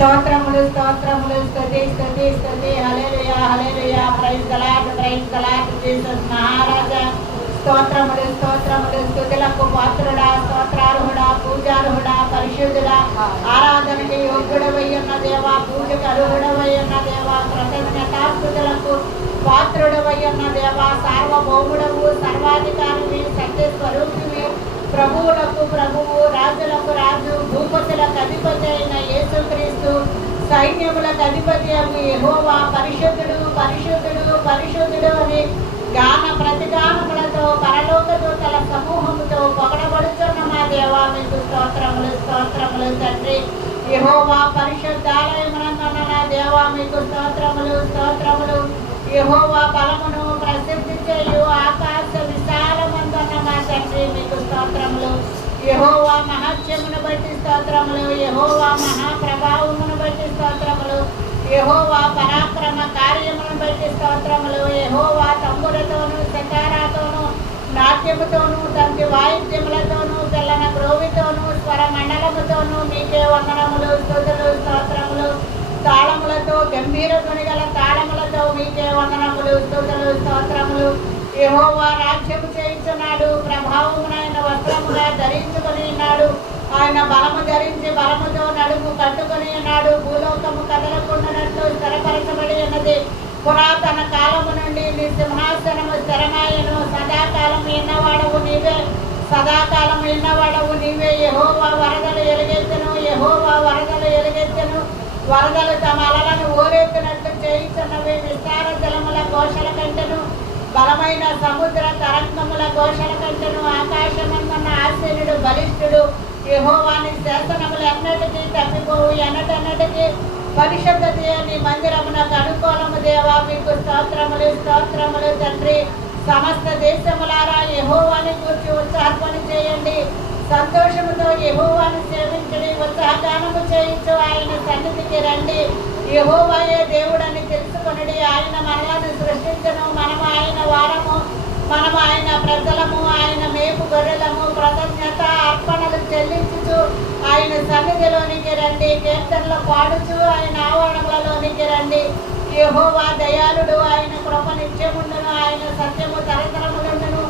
స్తోత్రములు స్తోత్రములు స్తుతి స్తుతి స్తుతి hallelujah hallelujah praise the Lord Jesus మహారాజా స్తోత్రములు స్తోత్రములు స్తుతులకు పాత్రుడా స్తోత్రార్హుడా పూజార్హుడా పరిశుద్ధుడా ఆరాధనకి యోగ్యుడవై ఉన్న దేవా పూజకు అర్హుడవై ఉన్న దేవా కృతజ్ఞతాస్తుతులకు పాత్రుడవై ఉన్న దేవా సార్వభౌముడవు సర్వాధికారివి సత్య స్వరూపివి ప్రభువులకు ప్రభువు రాజులకు రాజు భూపతులకు అధిపతి అయిన యేసుక్రీస్తు సైన్యములకు అధిపతి అవి యెహోవా పరిశుద్ధుడు పరిశుద్ధుడు పరిశుద్ధుడు అని గాన ప్రతిగానములతో పరలోక దూతల సమూహముతో పొగడబడుతున్న మా దేవా మీకు స్తోత్రములు స్తోత్రములు తండ్రి యెహోవా పరిశుద్ధాలయమునందున్న నా దేవా మీకు స్తోత్రములు స్తోత్రములు యెహోవా బలమును ప్రసిద్ధి చేయు ఆకాశ విశాలమందున్న మా తండ్రి మీకు స్తోత్రములు యెహోవా మహత్యమును బట్టి స్తోత్రములు యెహోవా మహాప్రభావమును బట్టి స్తోత్రములు యెహోవా పరాక్రమ కార్యమును బట్టి స్తోత్రములు యెహోవా తంబురతోను శకారాతోను నాట్యముతోను తంతి వాయిద్యములతోను తెల్లన గ్రోవితోను స్వర మండలముతోను మీకే వందనములు స్తుతులు స్తోత్రములు తాళములతో గంభీర ధ్వనిగల తాళములతో మీకే వందనములు స్తుతులు స్తోత్రములు యెహోవా రాజ్యము చేయించున్నాడు ప్రభావమునైన వస్త్రముగా ధరించుకొని ఉన్నాడు ఆయన బలము ధరించి బలముతో నడుము కట్టుకొని ఉన్నాడు భూలోకము కదలకుండానట్లు స్థిరపరచబడి ఉన్నది పురాతన కాలము నుండి నీ సింహాసనము స్థిరమాయను సదాకాలం ఎన్నవాడవు నీవే సదాకాలం ఎన్నవాడవు నీవే యెహోవా వరదలు ఎలుగెత్తెను యెహోవా వరదలు ఎలుగెత్తెను వరదలు తమ అలలను ఓరెత్తినట్లు చేయించున్నవి విస్తార జలముల ఘోషల కంటెను బలమైన సముద్ర తరంగముల ఘోషల కంటెను ఆకాశమందున్న ఆశీనుడు బలిష్ఠుడు యెహోవాని శాసనములు ఎన్నటికీ తప్పిపోవు ఎన్నటన్నటికీ పరిశుద్ధత నీ మందిరమునకు అనుకూలము దేవా మీకు స్తోత్రములు స్తోత్రములు తండ్రి సమస్త దేశములారా యెహోవాని గూర్చి ఉత్సాహపని చేయండి సంతోషముతో యెహోవాను సేవించడి ఉత్సాహగానము చేయించు ఆయన సన్నిధికి రండి యెహోవాయే దేవుడని తెలుసుకొనిడి ఆయన మనలను సృష్టించను మనము ఆయన వారము మనము ఆయన ప్రజలము ఆయన మేపు గొర్రెలము కృతజ్ఞత అర్పణలు చెల్లించుచు ఆయన సన్నిధిలోనికి రండి కీర్తనలు పాడుచు ఆయన ఆవరణలలోనికి రండి యెహోవా దయాళుడు ఆయన కృప నిత్యముండును ఆయన సత్యము తరతరములుండును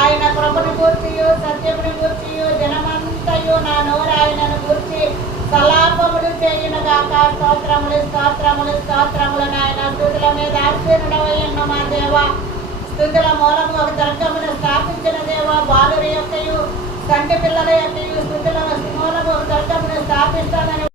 ఆయన కృపను గూర్చియు సత్యమును గూర్చియు దినమంతయు నా నోరు ఆయనను గూర్చి సలాపములు చేయునుగాక స్తోత్రములు స్తోత్రములు స్తోత్రములు నాయన స్తుతుల మీద ఆశీనుడవై ఉన్న మా దేవా స్తుతుల మూలము ఒక దుర్గమును స్థాపించిన దేవా బాలురి యొక్కయు సంటి పిల్లల యొక్కయు స్తుతుల మూలము ఒక దుర్గమును స్థాపిస్తానని